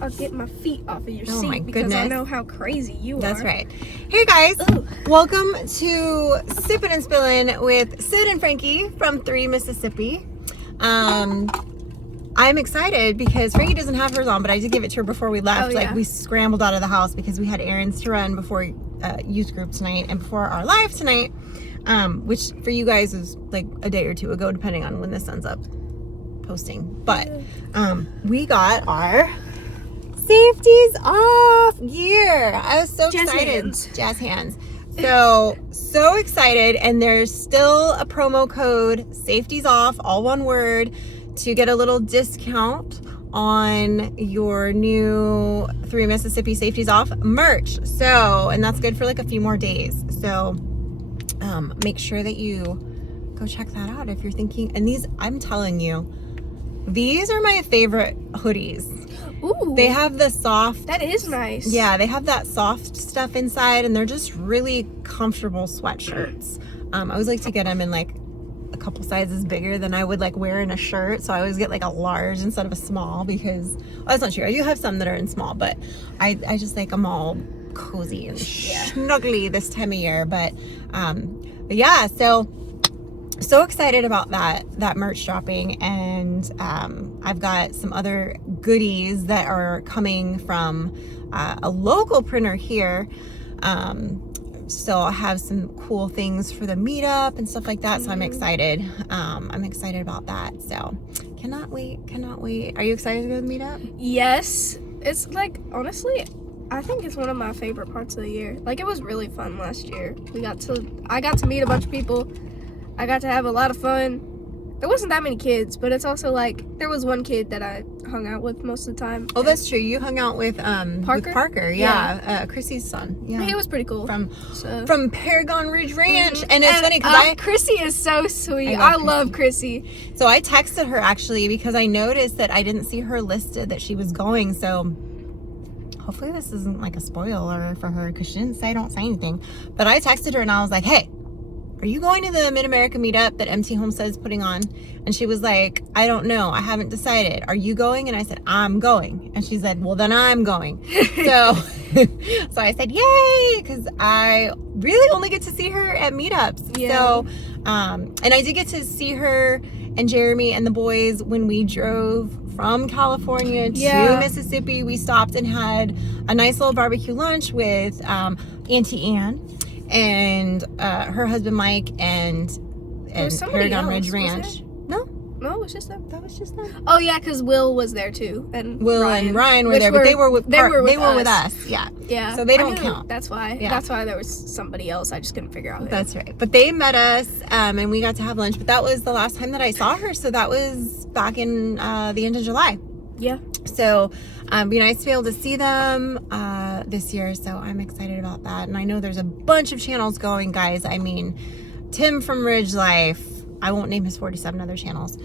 I'll get my feet off of your Oh my seat because goodness. I know how crazy you are. That's right. Hey guys, Ooh. welcome to Sippin Spillin with Syd and Frankie from 3 Mississippi. I'm excited because Frankie doesn't have hers on, but I did give it to her before we left. Oh, yeah. Like, we scrambled out of the house because we had errands to run before youth group tonight and before our live tonight, which for you guys is like a day or two ago, depending on when this ends up posting. But we got our safeties off gear. I was so excited. Jazz hands. So excited. And there's still a promo code, safeties off, all one word, to get a little discount on your new 3 Mississippi Safeties Off merch. So, and that's good for like a few more days. So make sure that you go check that out if you're thinking. And these, I'm telling you, these are my favorite hoodies. Ooh. They have the soft. That is nice. Yeah, they have that soft stuff inside, and they're just really comfortable sweatshirts. I always like to get them in like a couple sizes bigger than I would like wear in a shirt. So I always get like a large instead of a small because, well, that's not true. I do have some that are in small, but I just like them all cozy and snuggly this time of year. But yeah, so excited about that merch dropping, and I've got some other goodies that are coming from a local printer here. So I'll have some cool things for the meetup and stuff like that. So I'm excited. I'm excited about that. So cannot wait. Are you excited to go to the meetup? Yes. It's like, honestly, I think it's one of my favorite parts of the year. Like, it was really fun last year. I got to meet a bunch of people. I got to have a lot of fun. There wasn't that many kids, but it's also like, there was one kid that I hung out with most of the time. Oh, that's true. You hung out with Parker. Yeah. Chrissy's son. Yeah. He was pretty cool. From Paragon Ridge Ranch. And it's funny because Chrissy is so sweet. I love Chrissy. So I texted her actually because I noticed that I didn't see her listed that she was going. So hopefully this isn't like a spoiler for her because she didn't say don't say anything. But I texted her and I was like, hey, are you going to the Mid-America meetup that MT Homestead is putting on? And she was like, I don't know. I haven't decided. Are you going? And I said, I'm going. And she said, well, then I'm going. So I said, yay, because I really only get to see her at meetups. Yeah. So, and I did get to see her and Jeremy and the boys when we drove from California to Mississippi. We stopped and had a nice little barbecue lunch with Auntie Ann and her husband Mike and Paragon Ridge Ranch. No, it was just them. That was just them. Oh yeah, because Will was there too, and Will and Ryan were there, but they were with us. Yeah. So they don't count. That's why. Yeah. That's why there was somebody else. I just couldn't figure out who. That's right. But they met us, and we got to have lunch. But that was the last time that I saw her. So that was back in the end of July. Yeah. So it'd be nice to be able to see them this year. So I'm excited about that. And I know there's a bunch of channels going, guys. I mean, Tim from Ridge Life. I won't name his 47 other channels.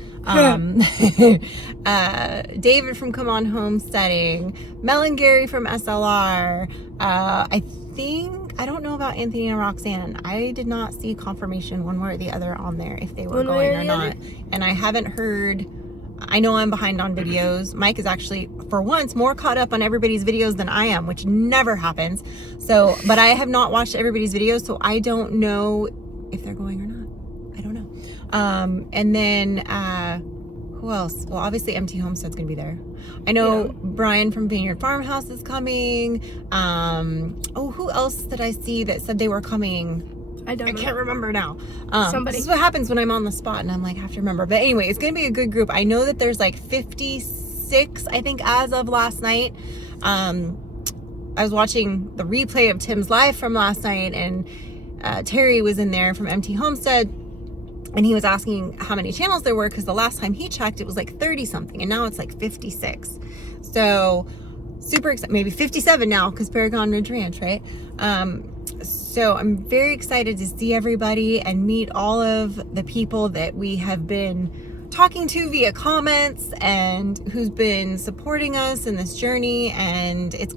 David from Come On Homesteading. Mel and Gary from SLR. I don't know about Anthony and Roxanne. I did not see confirmation one way or the other on there if they were going or not. And I haven't heard. I know I'm behind on videos. Mike is actually, for once, more caught up on everybody's videos than I am, which never happens. So, but I have not watched everybody's videos, so I don't know if they're going or not. I don't know. And then, who else? Well, obviously MT Homestead's gonna be there. I know Brian from Vineyard Farmhouse is coming. Who else did I see that said they were coming? I can't remember now. This is what happens when I'm on the spot and I'm like, I have to remember. But anyway, it's going to be a good group. I know that there's like 56, I think, as of last night. I was watching the replay of Tim's live from last night, and Terry was in there from MT Homestead, and he was asking how many channels there were because the last time he checked, it was like 30 something, and now it's like 56. So super excited, maybe 57 now because Paragon Ridge Ranch, right? So I'm very excited to see everybody and meet all of the people that we have been talking to via comments and who's been supporting us in this journey. And it's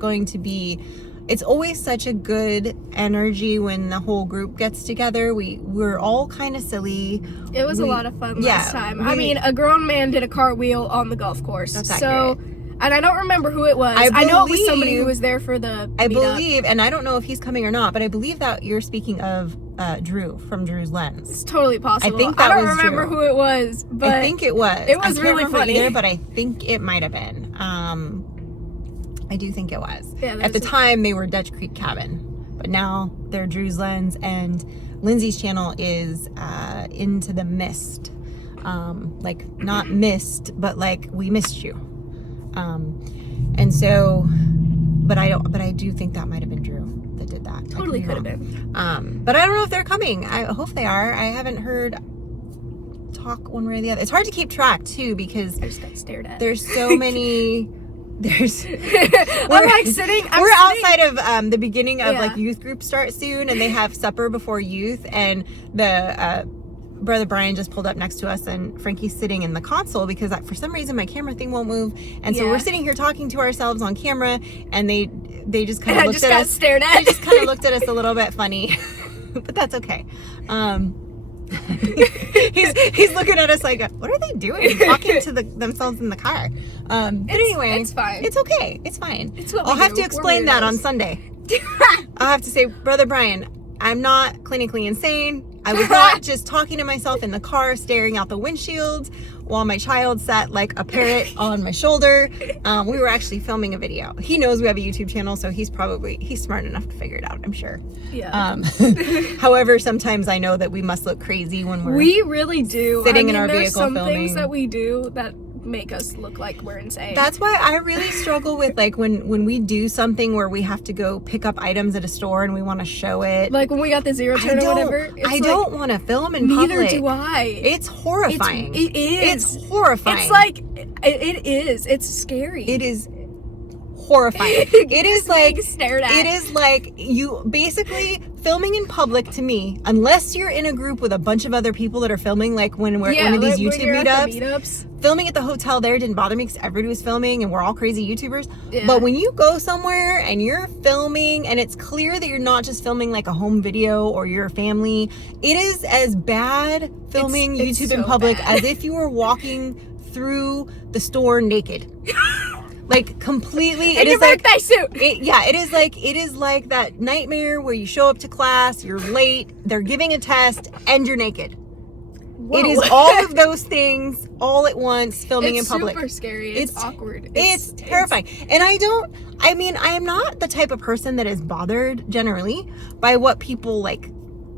always such a good energy when the whole group gets together. We're all kind of silly. It was a lot of fun last time. I mean, a grown man did a cartwheel on the golf course. That's accurate. And I don't remember who it was. I know it was somebody who was there for the I meetup. believe, and I don't know if he's coming or not, but I believe that you're speaking of Drew from Drew's Lens. It's totally possible. I think that I don't was remember Drew. who it was, but I think it was. It was really funny. Either, but I think it might have been. I do think it was. Yeah, at the time, they were Dutch Creek Cabin, but now they're Drew's Lens, and Lindsay's channel is Into the Mist. Like not missed, but like we missed you. And so, but I do think that might have been Drew that did that. Totally could have been. But I don't know if they're coming. I hope they are. I haven't heard talk one way or the other. It's hard to keep track too because I just got stared at. There's so many. We're sitting outside of the beginning of Yeah. like youth group start soon, and they have supper before youth, and the brother Brian just pulled up next to us, and Frankie's sitting in the console because for some reason my camera thing won't move, and so we're sitting here talking to ourselves on camera, and they just kind of looked at us. Stared at. They just kind of looked at us a little bit funny, but that's okay. He's looking at us like, what are they doing? Talking to themselves in the car. But anyway, it's fine. It's okay. It's fine. It's what I'll we have do. to explain that on Sunday. I'll have to say, Brother Brian, I'm not clinically insane. I was not just talking to myself in the car, staring out the windshield while my child sat like a parrot on my shoulder. We were actually filming a video. He knows we have a YouTube channel, so he's smart enough to figure it out, I'm sure. Yeah. However, sometimes I know that we must look crazy when we really do. sitting in our there's vehicle some filming. things that we do that make us look like we're insane. That's why I really struggle with like when we do something where we have to go pick up items at a store and we want to show it. Like when we got the zero turn or whatever. I don't want to film in public. Neither do I. It's horrifying. It is. It's horrifying. It's like it is. It's scary. It is horrifying. It is like stared at. It is like you basically filming in public to me, unless you're in a group with a bunch of other people that are filming, like when we're one of these YouTube meetups. Filming at the hotel there didn't bother me because everybody was filming and we're all crazy YouTubers. Yeah. But when you go somewhere and you're filming and it's clear that you're not just filming like a home video or your family, it is as bad filming it's YouTube so in public bad. as if you were walking through the store naked. Like completely, in your birthday suit. It is like that nightmare where you show up to class, you're late, they're giving a test, and you're naked. Whoa. It is all of those things all at once, filming in public. It's super scary. It's awkward. It's terrifying. And I am not the type of person that is bothered generally by what people like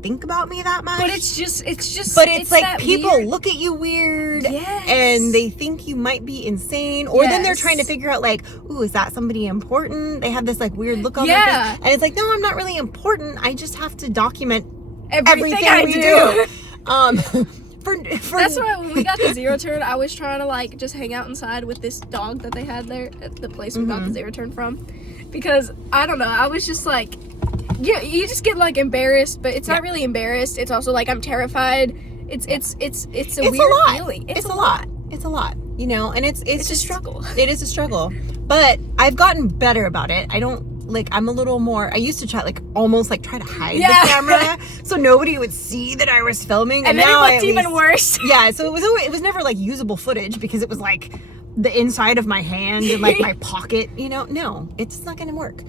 think about me that much. But it's like people look at you weird, and they think you might be insane, or then they're trying to figure out like, ooh, is that somebody important? They have this like weird look on their face, and it's like, no, I'm not really important. I just have to document everything we do. That's why when we got the zero turn, I was trying to like just hang out inside with this dog that they had there at the place we got the zero turn from, because I don't know, I was just like, you just get like embarrassed, but it's not really embarrassed. It's also like I'm terrified. It's a weird feeling. It's a lot. It's a lot, you know, and it's a struggle. It is a struggle, but I've gotten better about it. I don't like, I'm a little more, I used to try almost like try to hide the camera so nobody would see that I was filming, and then now it looked even worse. Yeah, so it was never like usable footage because it was like the inside of my hand and like my pocket, you know. No, it's not gonna work.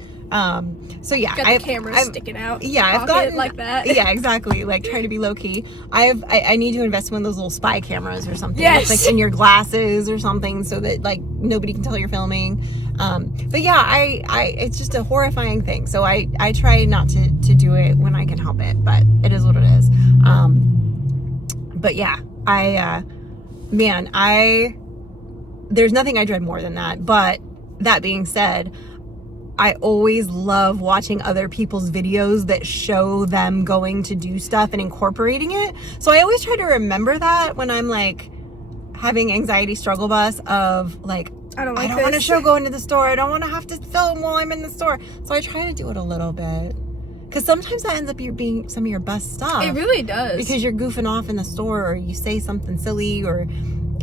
So yeah, got the camera sticking out. Yeah, I've gotten like that. Yeah, exactly. Like trying to be low key. I need to invest in one of those little spy cameras or something. Yes. It's like in your glasses or something, so that like nobody can tell you're filming. But yeah, it's just a horrifying thing. So I try not to do it when I can help it, but it is what it is. But yeah, there's nothing I dread more than that. But that being said, I always love watching other people's videos that show them going to do stuff and incorporating it. So I always try to remember that when I'm like having anxiety struggle bus of like, I don't want to show going to the store. I don't want to have to film while I'm in the store. So I try to do it a little bit. Because sometimes that ends up being some of your best stuff. It really does. Because you're goofing off in the store, or you say something silly, or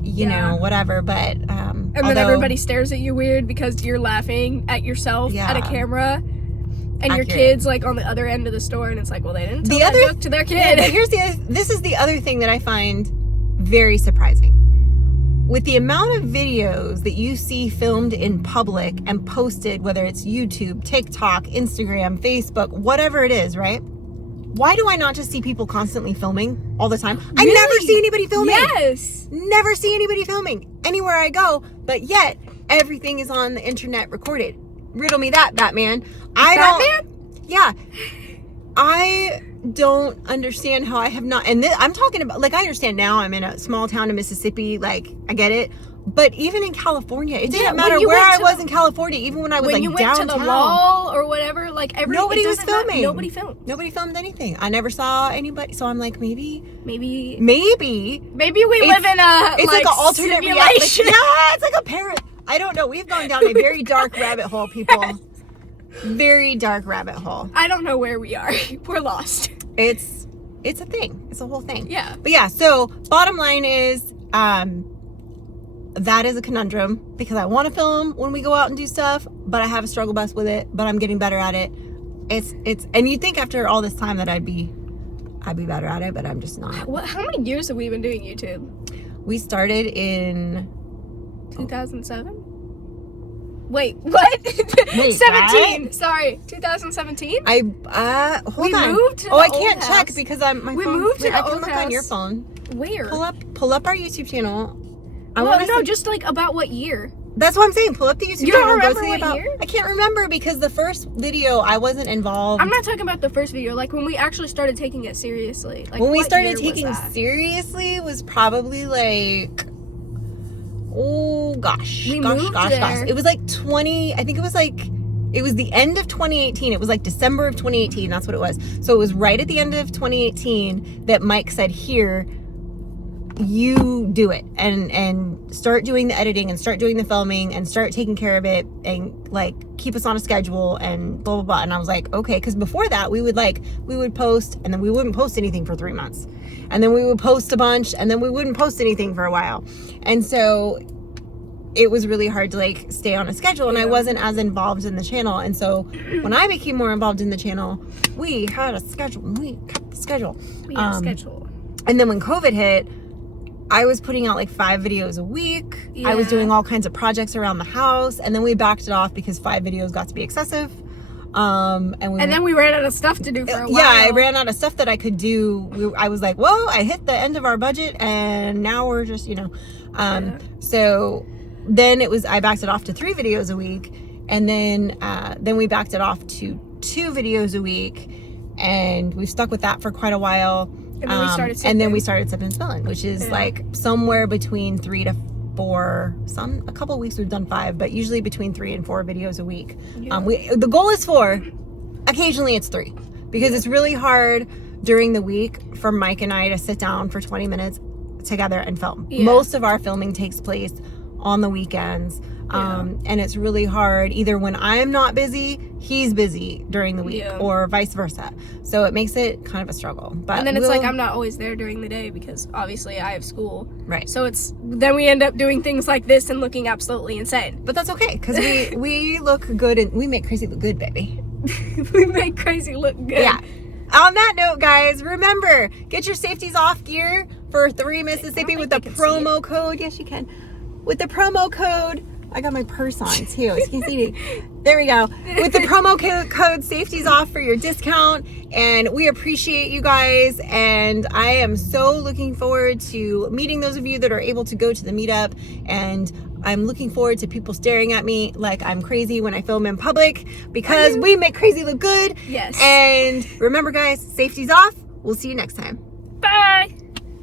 you know, whatever. But and then everybody stares at you weird because you're laughing at yourself at a camera, and your kid's like on the other end of the store, and it's like, well, they didn't tell that joke to their kid. Yeah, but this is the other thing that I find very surprising. with the amount of videos that you see filmed in public and posted, whether it's YouTube, TikTok, Instagram, Facebook, whatever it is, right? Why do I not just see people constantly filming all the time? I Really? never see anybody filming. Yes. Never see anybody filming anywhere I go, but yet everything is on the internet recorded. Riddle me that, Batman. Yeah. I don't understand how I have not, and I'm talking about, like, I understand now I'm in a small town in Mississippi, like, I get it. But even in California, it didn't matter where I was in California, even when I was like downtown. When you went to the mall or whatever, like nobody was filming. Nobody filmed. Nobody filmed anything. I never saw anybody. So I'm like, maybe we live in a it's like an alternate simulation. reality. Yeah, it's like a parrot. I don't know. We've gone down a very dark rabbit hole, people. Very dark rabbit hole. I don't know where we are. We're lost. It's a thing. It's a whole thing. Yeah. But yeah, so bottom line is, that is a conundrum because I want to film when we go out and do stuff, but I have a struggle bus with it, but I'm getting better at it. It's and you'd think after all this time that I'd be better at it, but I'm just not. How many years have we been doing YouTube? We started in 2007. Wait, what? Wait, 17. what? Sorry, 2017. Hold we on. Moved to I the can't old check house. because I'm my we phone. moved to I the can old look house. on your phone. Where? Pull up our YouTube channel. Just like about what year? That's what I'm saying. Pull up the YouTube You channel. don't remember what year? I can't remember because the first video I wasn't involved. I'm not talking about the first video. Like when we actually started taking it seriously. Like when we what started year taking was that? seriously was probably like, oh gosh, We moved there. It was like 20. I think it was the end of 2018. It was like December of 2018. That's what it was. So it was right at the end of 2018 that Mike said, "Here, you do it and start doing the editing and start doing the filming and start taking care of it and like keep us on a schedule and blah blah blah." And I was like, okay, because before that we would post and then we wouldn't post anything for 3 months, and then we would post a bunch and then we wouldn't post anything for a while, and so it was really hard to like stay on a schedule, and I wasn't as involved in the channel. And so when I became more involved in the channel, we had a schedule and we kept the schedule. We had a schedule. And then when COVID hit, I was putting out like 5 videos a week. Yeah. I was doing all kinds of projects around the house, and then we backed it off because 5 videos got to be excessive. And then we ran out of stuff to do for a while. Yeah, I ran out of stuff that I could do. I was like, whoa, I hit the end of our budget, and now we're just, So then I backed it off to 3 videos a week, and then we backed it off to 2 videos a week, and we've stuck with that for quite a while. And then we started Sippin'. And then we started Sippin Spillin, which is like somewhere between 3 to 4. A couple of weeks we've done 5, but usually between 3 and 4 videos a week. Yeah. The goal is 4. Occasionally it's 3 because it's really hard during the week for Mike and I to sit down for 20 minutes together and film. Yeah. Most of our filming takes place on the weekends. And it's really hard either when I'm not busy, he's busy during the week, or vice versa. So it makes it kind of a struggle. But and then it's like I'm not always there during the day because obviously I have school. Right. So then we end up doing things like this and looking absolutely insane. But that's okay because we look good and we make crazy look good, baby. We make crazy look good. Yeah. On that note, guys, remember, get your safeties off gear for 3 Mississippi with the promo code. Yes, you can. With the promo code, I got my purse on too. You can see me. There we go. With the promo code safeties off for your discount. And we appreciate you guys. And I am so looking forward to meeting those of you that are able to go to the meetup. And I'm looking forward to people staring at me like I'm crazy when I film in public because we make crazy look good. Yes. And remember, guys, safety's off. We'll see you next time.